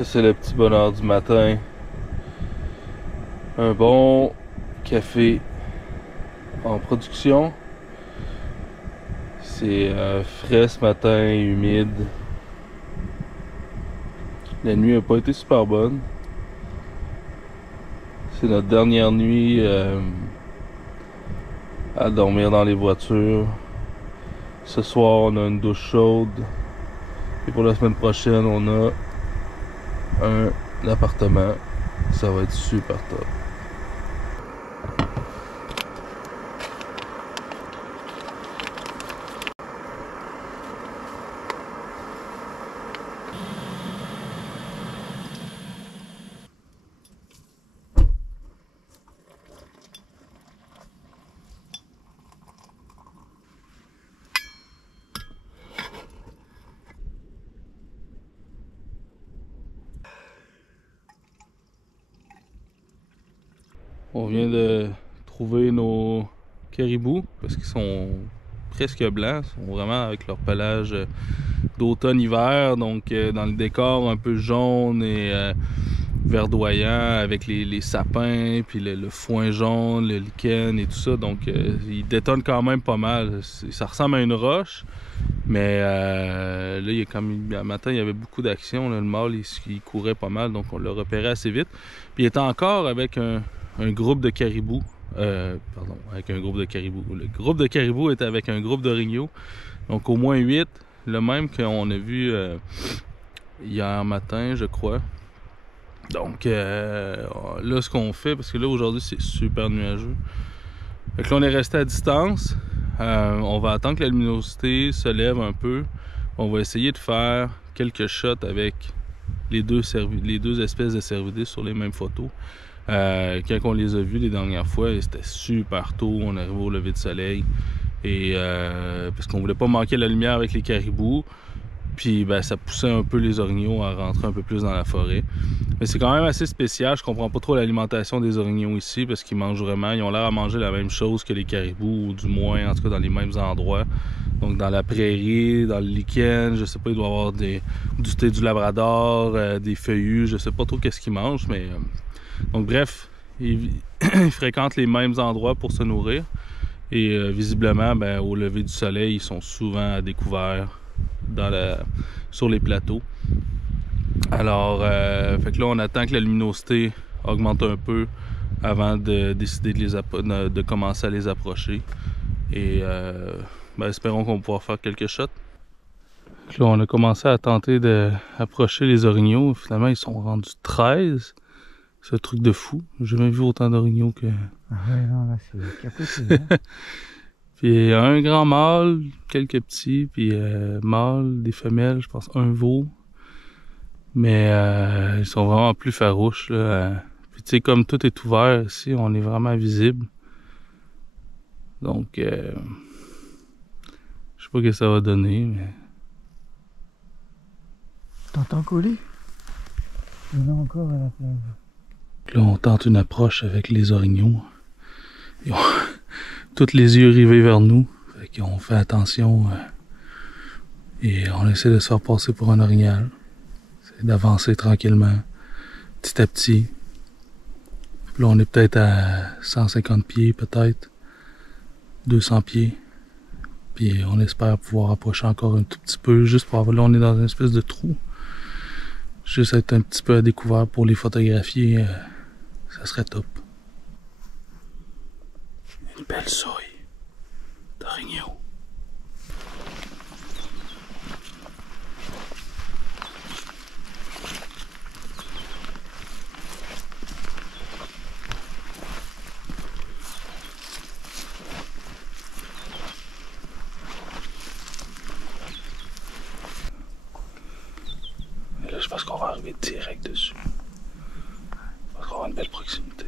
Ça, c'est le petit bonheur du matin. Un bon café en production. C'est frais ce matin, humide. La nuit n'a pas été super bonne. C'est notre dernière nuit à dormir dans les voitures. Ce soir, on a une douche chaude. Et pour la semaine prochaine, on a un appartement. Ça va être super top. On vient de trouver nos caribous parce qu'ils sont presque blancs, ils sont vraiment avec leur pelage d'automne-hiver, donc dans le décor un peu jaune et verdoyant avec les sapins, puis le foin jaune, le lichen et tout ça, donc ils détonnent quand même pas mal. Ça ressemble à une roche, mais là, il y a comme un matin, il y avait beaucoup d'action, le mâle il courait pas mal, donc on l'a repéré assez vite. Puis il était encore avec un groupe de caribous. Pardon, avec un groupe de caribous. Le groupe de caribous était avec un groupe d'orignaux. Donc au moins 8. Le même qu'on a vu hier matin, je crois. Donc là, ce qu'on fait, parce que là aujourd'hui c'est super nuageux. Fait que là, on est resté à distance. On va attendre que la luminosité se lève un peu. On va essayer de faire quelques shots avec les deux espèces de cervidés sur les mêmes photos. Quand on les a vus les dernières fois, c'était super tôt, on arrivait au lever de soleil et parce qu'on voulait pas manquer la lumière avec les caribous, puis ben, ça poussait un peu les orignaux à rentrer un peu plus dans la forêt. Mais c'est quand même assez spécial, je comprends pas trop l'alimentation des orignaux ici parce qu'ils mangent vraiment, ils ont l'air à manger la même chose que les caribous, ou du moins en tout cas dans les mêmes endroits. Donc dans la prairie, dans le lichen, je sais pas, il doit y avoir du thé du labrador, des feuillus, je sais pas trop qu'est-ce qu'ils mangent, mais donc bref, ils fréquentent les mêmes endroits pour se nourrir. Et visiblement, ben, au lever du soleil, ils sont souvent à découvert sur les plateaux. Alors, fait que là, on attend que la luminosité augmente un peu avant de décider de commencer à les approcher. Et ben, espérons qu'on va pouvoir faire quelques shots. Là, on a commencé à tenter d'approcher les orignaux. Finalement, ils sont rendus 13. C'est un truc de fou. J'ai jamais vu autant d'orignaux que... Ah ouais, non, là, c'est capoté. Hein? Puis un grand mâle, quelques petits, puis mâle, des femelles, je pense un veau. Mais ils sont vraiment plus farouches, là. Puis tu sais, comme tout est ouvert ici, on est vraiment visible. Donc, je sais pas ce que ça va donner, mais... T'entends coller? Il y en a encore à la plage. Là, on tente une approche avec les orignaux. Ils ont tous les yeux rivés vers nous. Fait qu'on fait attention et on essaie de se faire passer pour un orignal. C'est d'avancer tranquillement, petit à petit. Là, on est peut-être à 150 pieds, peut-être 200 pieds. Puis on espère pouvoir approcher encore un tout petit peu, juste pour avoir... Là, on est dans une espèce de trou. Juste être un petit peu à découvert pour les photographier, ça serait top. Une belle souille d'orignaux. Là, je pense qu'on va arriver direct dessus. Je pense qu'on va avoir une belle proximité.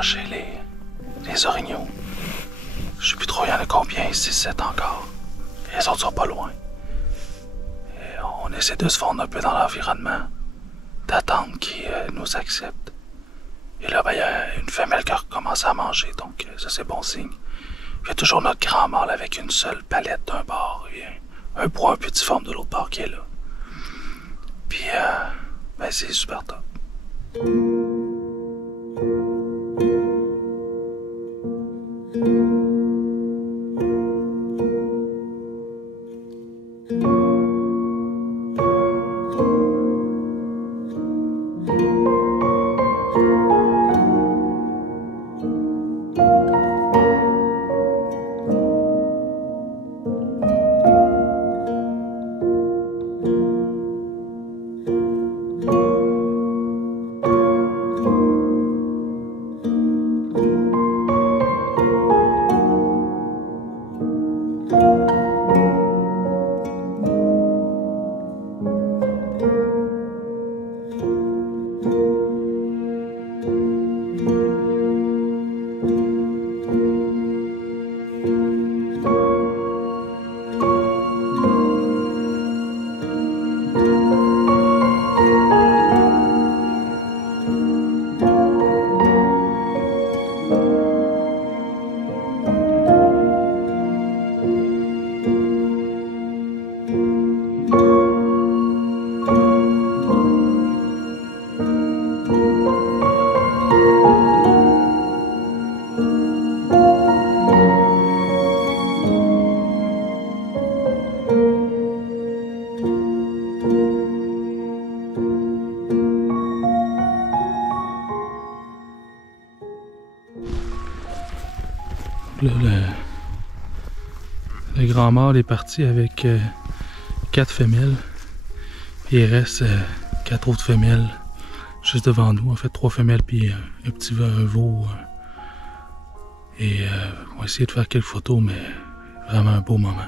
approcher les orignaux. Je sais plus trop, il y en a combien, 6-7 encore. Et les autres sont pas loin. Et on essaie de se fondre un peu dans l'environnement, d'attendre qu'ils nous acceptent. Et là, ben, il y a une femelle qui a recommencé à manger, donc ça c'est bon signe. Il y a toujours notre grand mâle avec une seule palette d'un bord et un bois putiforme de l'autre bord qui est là. Puis, ben c'est super top. Là, le grand mâle est parti avec 4 femelles. Puis il reste 4 autres femelles juste devant nous. En fait, 3 femelles puis un petit veau. Et on va essayer de faire quelques photos, mais vraiment un beau moment.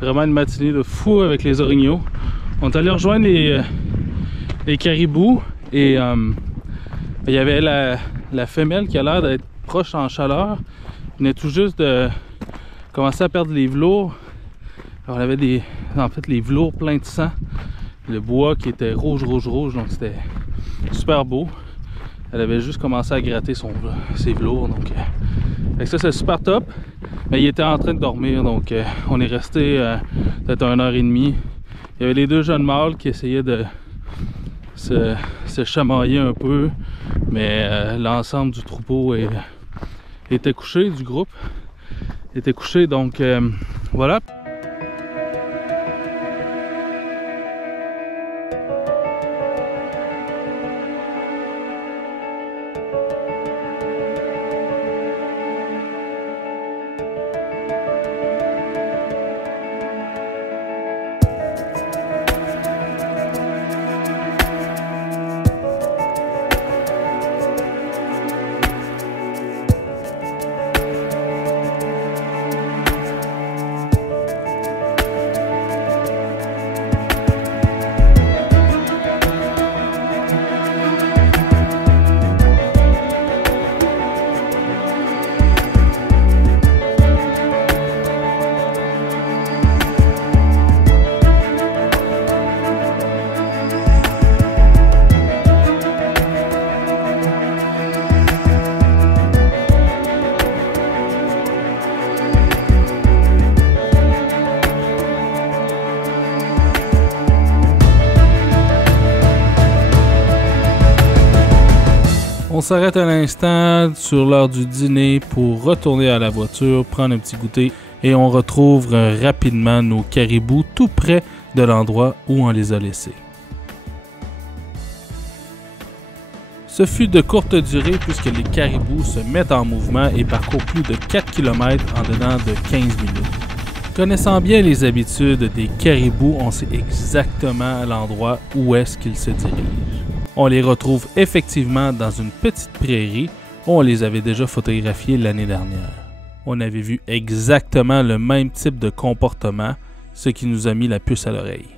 Vraiment une matinée de fou avec les orignaux. On est allé rejoindre les caribous et il y avait la femelle qui a l'air d'être proche en chaleur. Elle venait tout juste de commencer à perdre les velours. Alors, on avait en fait les velours pleins de sang. Le bois qui était rouge, donc c'était super beau. Elle avait juste commencé à gratter ses velours, donc ça c'est super top. Mais il était en train de dormir, donc on est resté peut-être 1h30. Il y avait les 2 jeunes mâles qui essayaient de se chamailler un peu, mais l'ensemble du troupeau était couché, du groupe était couché, donc voilà. s'arrête un instant sur l'heure du dîner pour retourner à la voiture, prendre un petit goûter et on retrouve rapidement nos caribous tout près de l'endroit où on les a laissés. Ce fut de courte durée puisque les caribous se mettent en mouvement et parcourent plus de 4 km en dedans de 15 minutes. Connaissant bien les habitudes des caribous, on sait exactement l'endroit où est-ce qu'ils se dirigent. On les retrouve effectivement dans une petite prairie où on les avait déjà photographiés l'année dernière. On avait vu exactement le même type de comportement, ce qui nous a mis la puce à l'oreille.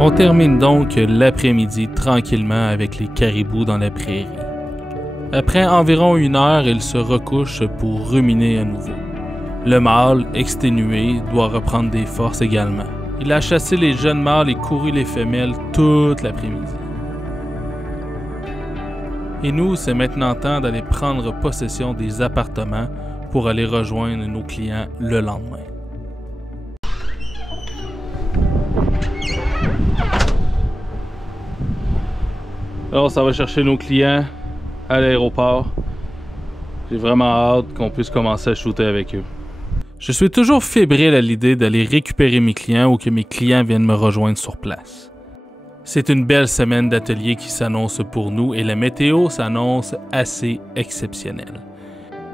On termine donc l'après-midi tranquillement avec les caribous dans la prairie. Après environ 1 heure, ils se recouchent pour ruminer à nouveau. Le mâle, exténué, doit reprendre des forces également. Il a chassé les jeunes mâles et couru les femelles toute l'après-midi. Et nous, c'est maintenant temps d'aller prendre possession des appartements pour aller rejoindre nos clients le lendemain. Alors, ça va chercher nos clients à l'aéroport. J'ai vraiment hâte qu'on puisse commencer à shooter avec eux. Je suis toujours fébrile à l'idée d'aller récupérer mes clients ou que mes clients viennent me rejoindre sur place. C'est une belle semaine d'atelier qui s'annonce pour nous et la météo s'annonce assez exceptionnelle.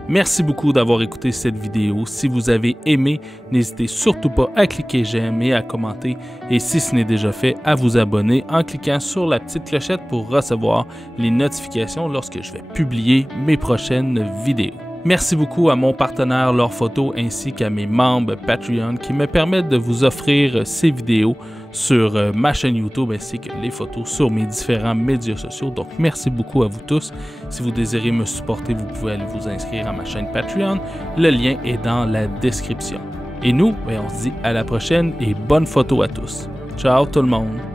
Merci beaucoup d'avoir écouté cette vidéo. Si vous avez aimé, n'hésitez surtout pas à cliquer j'aime et à commenter. Et si ce n'est déjà fait, à vous abonner en cliquant sur la petite clochette pour recevoir les notifications lorsque je vais publier mes prochaines vidéos. Merci beaucoup à mon partenaire Leurs Photos ainsi qu'à mes membres Patreon qui me permettent de vous offrir ces vidéos sur ma chaîne YouTube ainsi que les photos sur mes différents médias sociaux. Donc merci beaucoup à vous tous. Si vous désirez me supporter, vous pouvez aller vous inscrire à ma chaîne Patreon. Le lien est dans la description. Et nous, on se dit à la prochaine et bonne photo à tous. Ciao tout le monde!